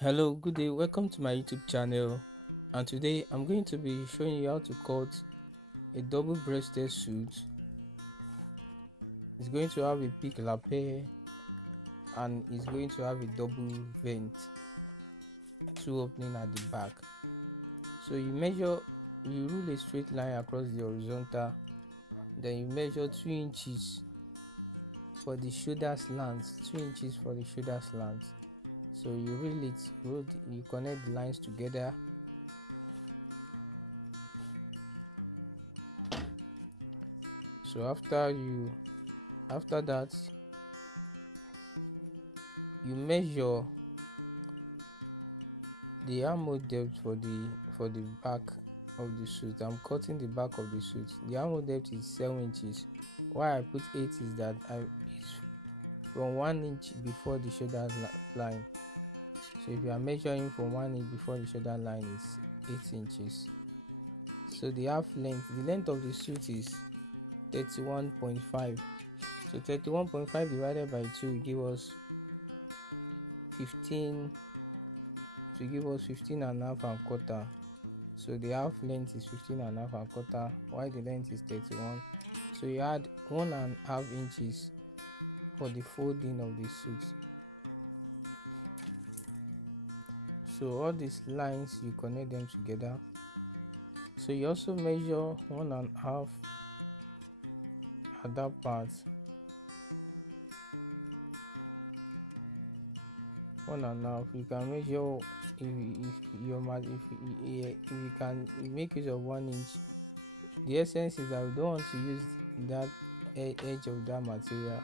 Hello, good day. Welcome to my YouTube channel. And today I'm going to be showing you how to cut a double-breasted suit. It's going to have a big lapel and it's going to have a double vent, two opening at the back. So you rule a straight line across the horizontal, then you measure 2 inches for the shoulder slants, 2 inches for the shoulder slants. So you you connect the lines together. So after that you measure the armhole depth for the back of the suit. I'm cutting the back of the suit. The armhole depth is 7 inches. Why I put 8 is that it's from 1 inch before the shoulder line. So if you are measuring from 1 inch before the shoulder line is 8 inches. So the length of the suit is 31.5. So 31.5 divided by 2 will give us 15 15 and a half and quarter. So the half length is 15 and a half and quarter, while the length is 31. So you add 1.5 inches for the folding of the suit. So all these lines you connect them together. So you also measure 1.5 at that part, 1.5. You can measure if you can make use of 1 inch. The essence is that we don't want to use that edge of that material.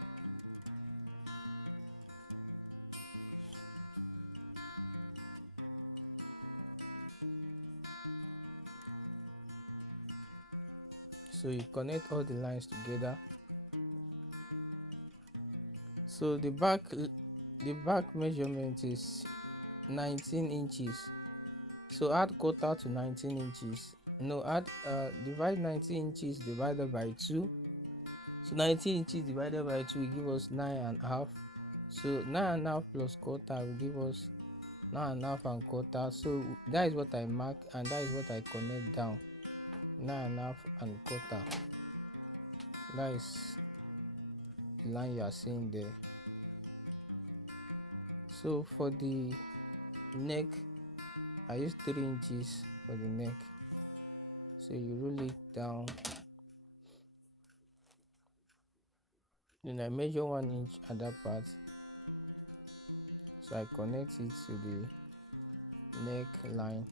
So you connect all the lines together. So the back measurement is 19 inches. So add quarter to 19 inches. No, add divide 19 inches divided by 2. So 19 inches divided by 2 will give us 9.5. So 9.5 plus quarter will give us 9.5 and quarter. So that is what I mark and that is what I connect down. 9.5 and quarter. That is the line you are seeing there. So for the neck, I use 3 inches for the neck. So you roll it down. Then I measure 1 inch at that part. So I connect it to the neck line.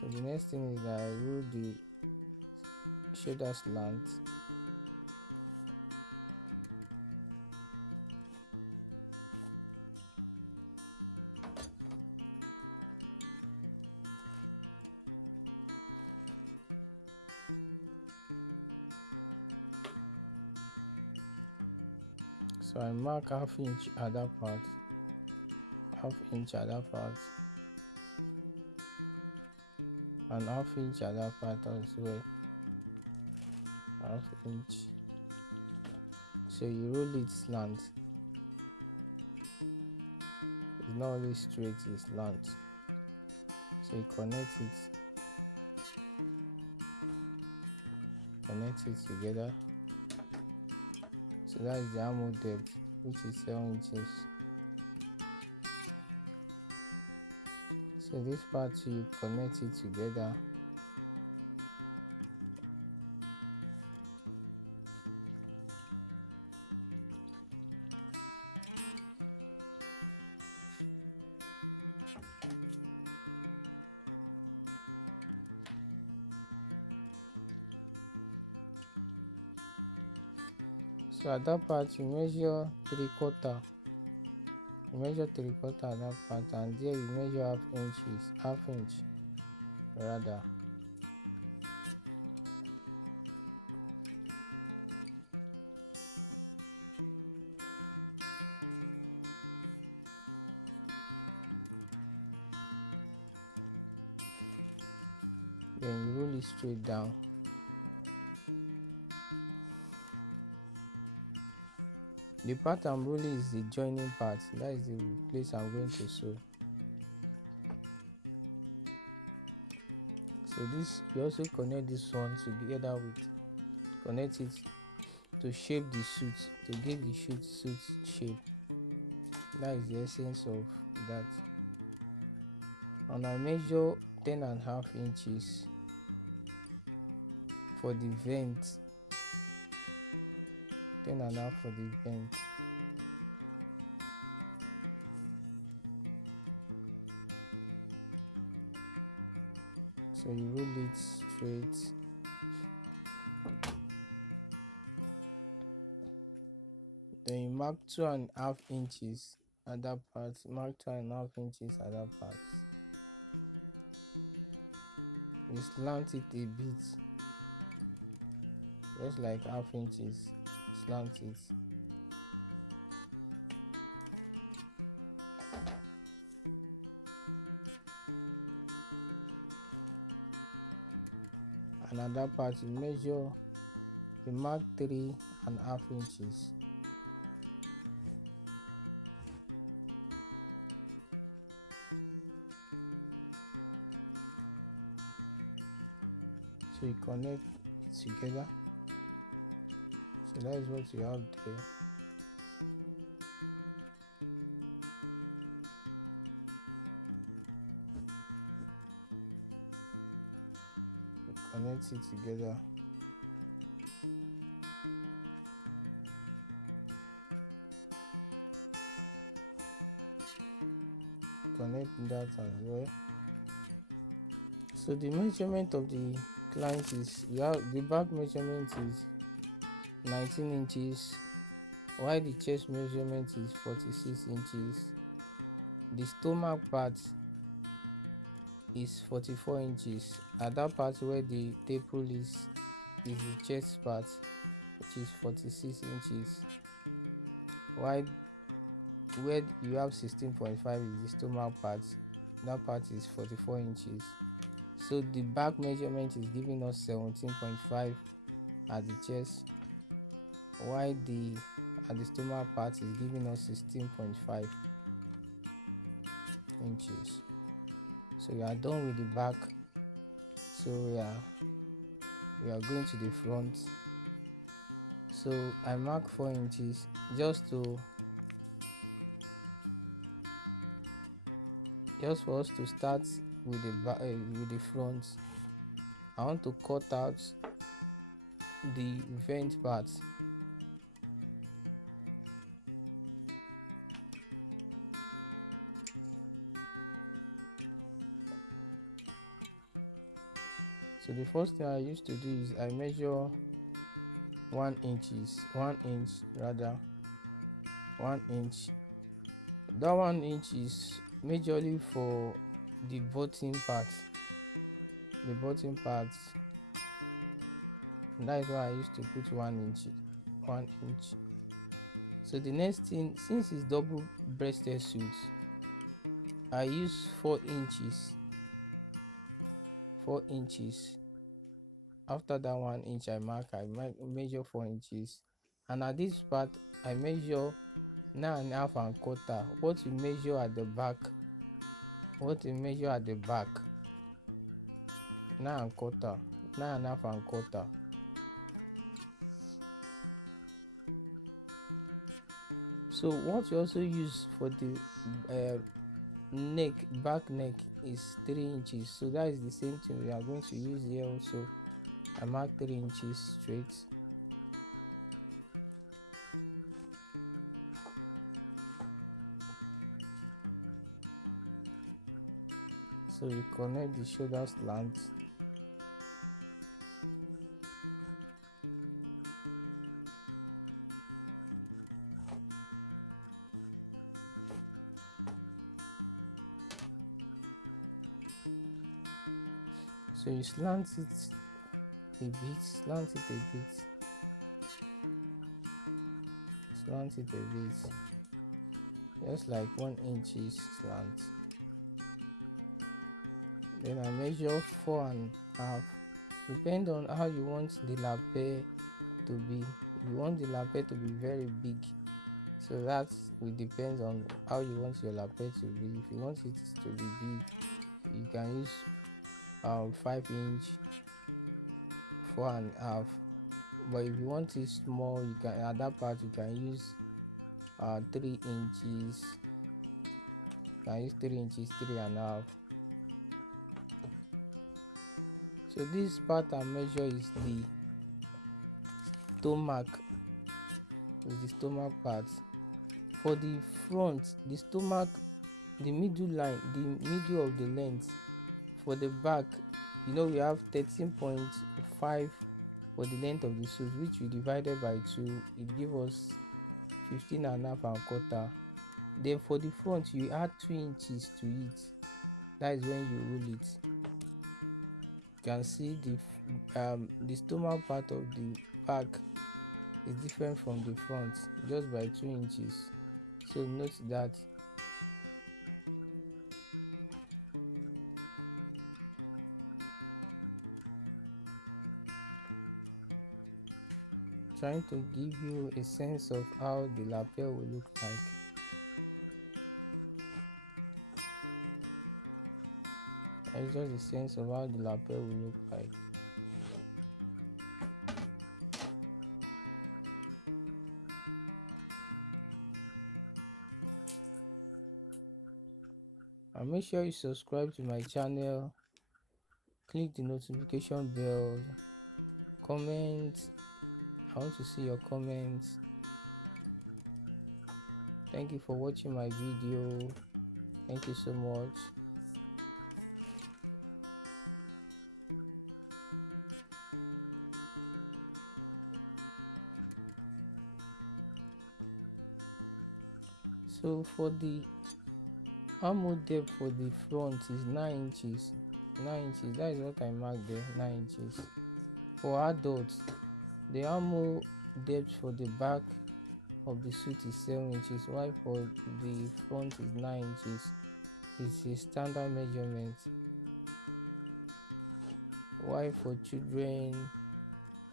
So the next thing is that I roll the shoulder slant. So I mark half inch at that part, half inch at that part, and half inch at that part as well, half inch. So you roll it slant. It's not always straight, it's slant. So you connect it together. So that is the armhole depth, which is 7 inches. So this part you connect it together. So at that part you measure 3/4. You measure 3/4 at that part, and there you measure half inch rather. Then you roll it straight down. The part I'm rolling is the joining part. That is the place I'm going to sew. So this, you also connect this one together with, connect it to shape the suit, to give the suit shape. That is the essence of that. And I measure 10.5 inches for the vent. 10.5 for the vent. So you roll it straight. Then you mark 2.5 inches at that part. Mark 2.5 inches at that part. You slant it a bit, just like 0.5 inches. Slant it. And at that part you measure, you mark 3.5 inches. So you connect it together. So that is what you have there. You connect it together. Connect that as well. So the measurement of the client is, you have the back measurement is 19 inches, while the chest measurement is 46 inches. The stomach part is 44 inches. At that part where the staple is the chest part, which is 46 inches. While where you have 16.5 is the stomach part, that part is 44 inches. So the back measurement is giving us 17.5 at the chest, while at the stomach part is giving us 16.5 inches. So we are done with the back. So we are going to the front. So I mark 4 inches just for us to start with the front. I want to cut out the vent part. So the first thing I used to do is I measure 1 inch. That 1 inch is majorly for the bottom part. That is why I used to put 1 inch. So the next thing, since it's double breasted suit, I use 4 inches. After that 1 inch I measure 4 inches, and at this part I measure 9.5 and quarter. What you measure at the back, 9.5 and quarter. So what you also use for the back neck is 3 inches. So that is the same thing we are going to use here also. I mark 3 inches straight. So you connect the shoulder slant. So you slant it a bit, just like 1 inch slant. Then I measure 4.5. Depend on how you want the lapel to be. If you want the lapel to be very big, So that will depend on how you want your lapel to be. If you want it to be big, you can use 5 inch, 4.5. But if you want it small, you can at that part you can use 3 inches. You can use 3 inches, 3.5. So this part I measure is the stomach, part. For the front, the stomach, the middle line, the middle of the length. For the back, we have 13.5 for the length of the suit, which we divided by 2, it gives us 15.5. Then for the front, you add 2 inches to it. That is when you roll it. You can see the stomach part of the back is different from the front just by 2 inches. So note that. Trying to give you a sense of how the lapel will look like. It's just a sense of how the lapel will look like. And make sure you subscribe to my channel, click the notification bell, comment. I want to see your comments. Thank you for watching my video. Thank you so much. So for the armhole depth for the front is 9 inches. 9 inches, that is what I marked there, 9 inches. For adults, the armhole depth for the back of the suit is 7 inches, while for the front is 9 inches. It's a standard measurement. Why for children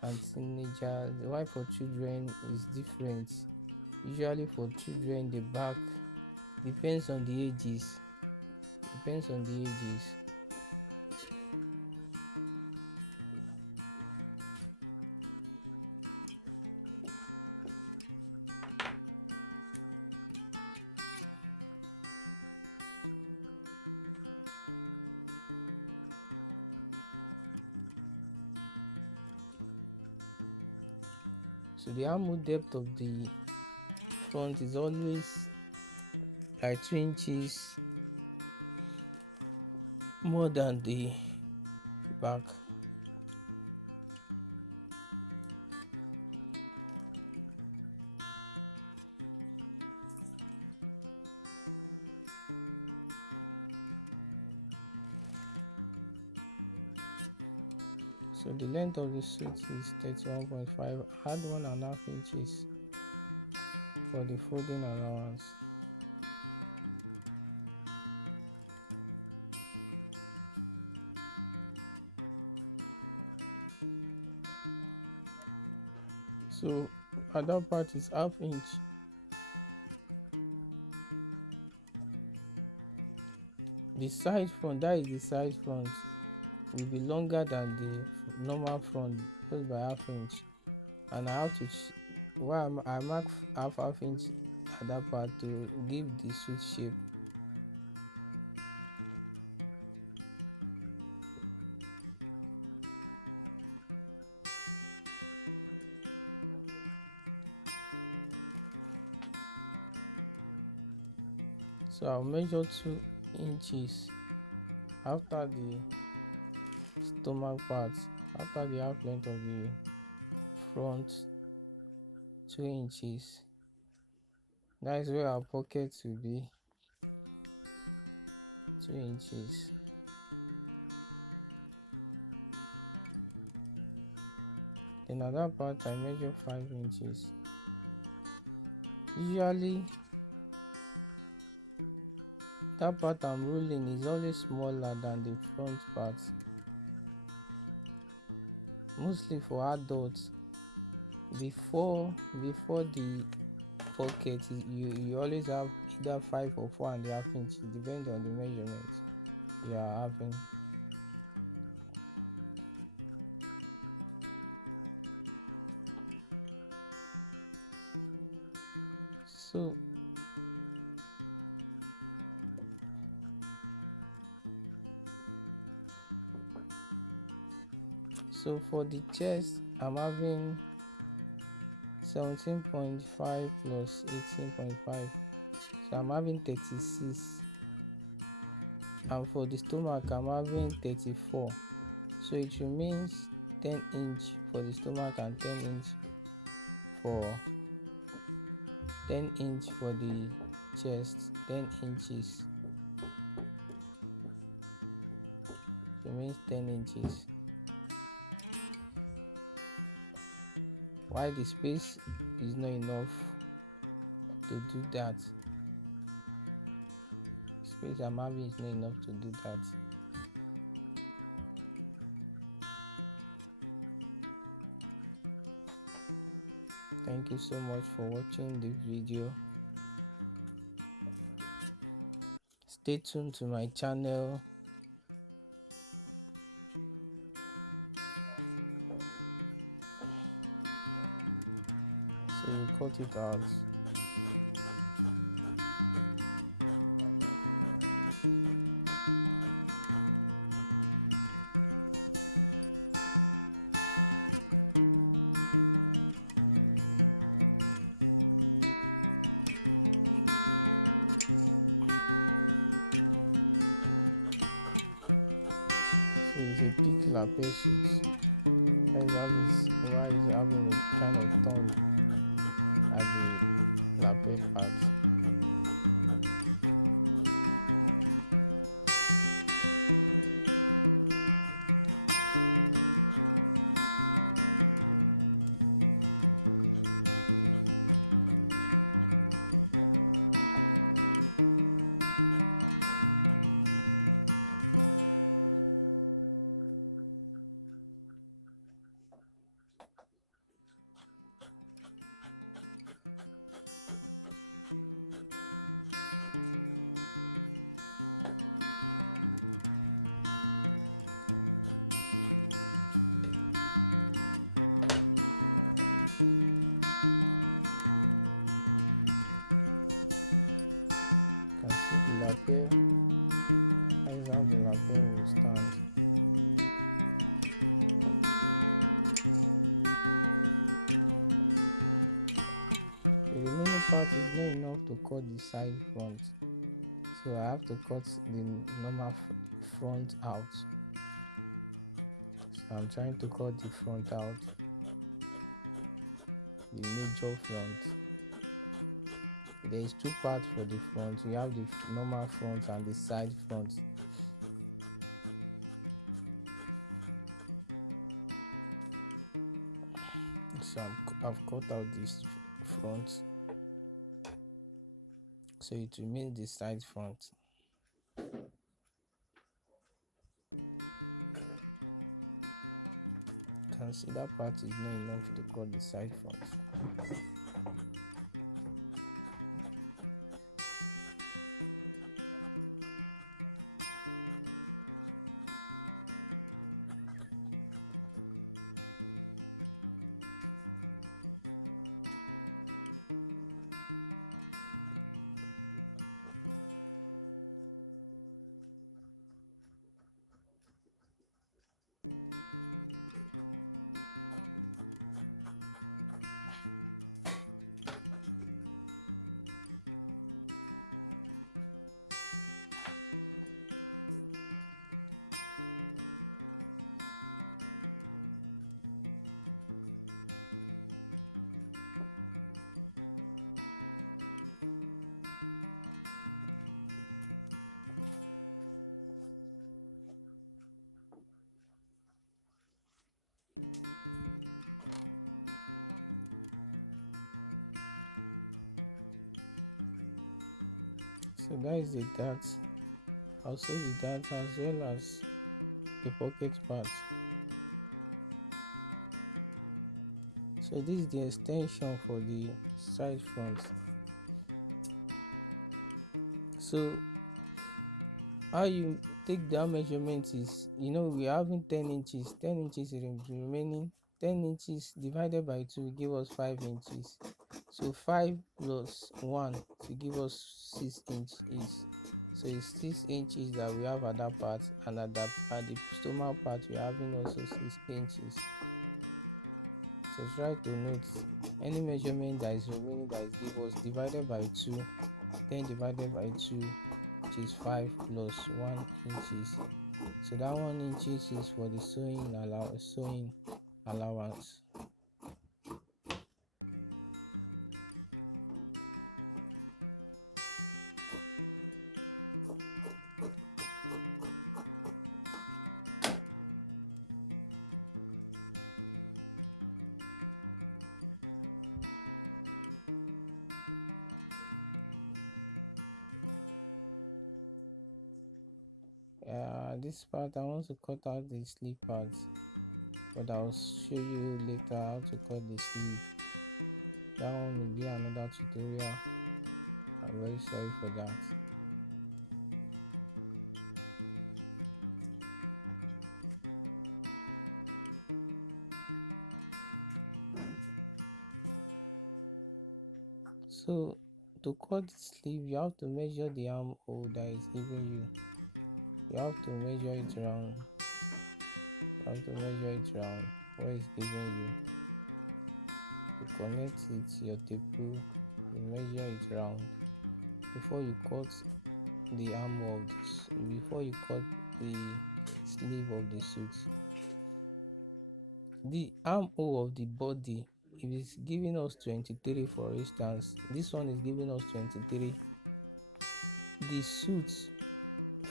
and teenagers, why for children is different. Usually for children, the back depends on the ages. So the armhole depth of the front is always like 2 inches more than the back. So the length of the suit is 31.5. Add 1.5 inches for the folding allowance. So other part is ½ inch. The side front, that is the side front, will be longer than the normal front just by ½ inch. And I have to I mark half inch at that part to give the suit shape. So I'll measure 2 inches after the stomach part, after the half length of the front, 2 inches. That is where our pocket will be, 2 inches. Then another part I measure 5 inches. Usually that part I'm rolling is always smaller than the front part. Mostly for adults, before the pocket, you always have either 5 or 4.5 inches, depends on the measurement you are having. So for the chest, I'm having 17.5 plus 18.5, so I'm having 36. And for the stomach, I'm having 34, so it remains 10 inch for the stomach and for 10 inch for the chest. 10 inches remains 10 inches, while the space is not enough to do that. Space I'm having is not enough to do that. Thank you so much for watching this video. Stay tuned to my channel. So you cut it out. So it's a thick lapel sheet. Why is having a kind of tongue at the lapel part. You can see the lapel. That is how the lapel will stand. The remaining part is not enough to cut the side front, so I have to cut the normal front out. So I'm trying to cut the front out, the major front. There is two parts for the front. You have the normal front and the side front. So I've cut out this front, so it remains the side front. You can see that part is not enough to cut the side front. So that is the dart, also the dart as well as the pocket part. So this is the extension for the side front. So how you take that measurement is, we're having 10 inches. 10 inches is remaining. 10 inches divided by 2 will give us 5 inches. So 5 plus 1 to give us 6 inches. So it's 6 inches that we have at that part, and at the stomach part we're having also 6 inches. So try to note any measurement that is remaining, that is give us divided by 2. 10 divided by 2, which is 5 plus 1 inches. So that 1 inches is for the sewing allowance. This part I want to cut out the sleeve part, but I'll show you later how to cut the sleeve. That one will be another tutorial. I'm very sorry for that. So to cut the sleeve, you have to measure the armhole that is given you. You have to measure it round. What is given you. You connect it to your tape rule. You measure it round before you cut the armhole of this. Before you cut the sleeve of the suit. The armhole of the body, if it's giving us 23, for instance, this one is giving us 23. The suit,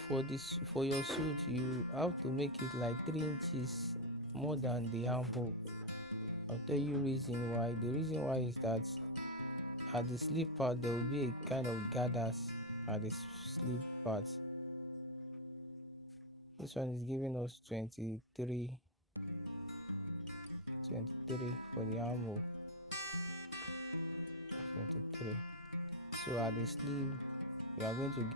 for your suit, you have to make it like 3 inches more than the armhole. I'll tell you reason why. The reason why is that at the sleeve part there will be a kind of gathers at the sleeve part. This one is giving us 23 for the armhole. 23. So at the sleeve we are going to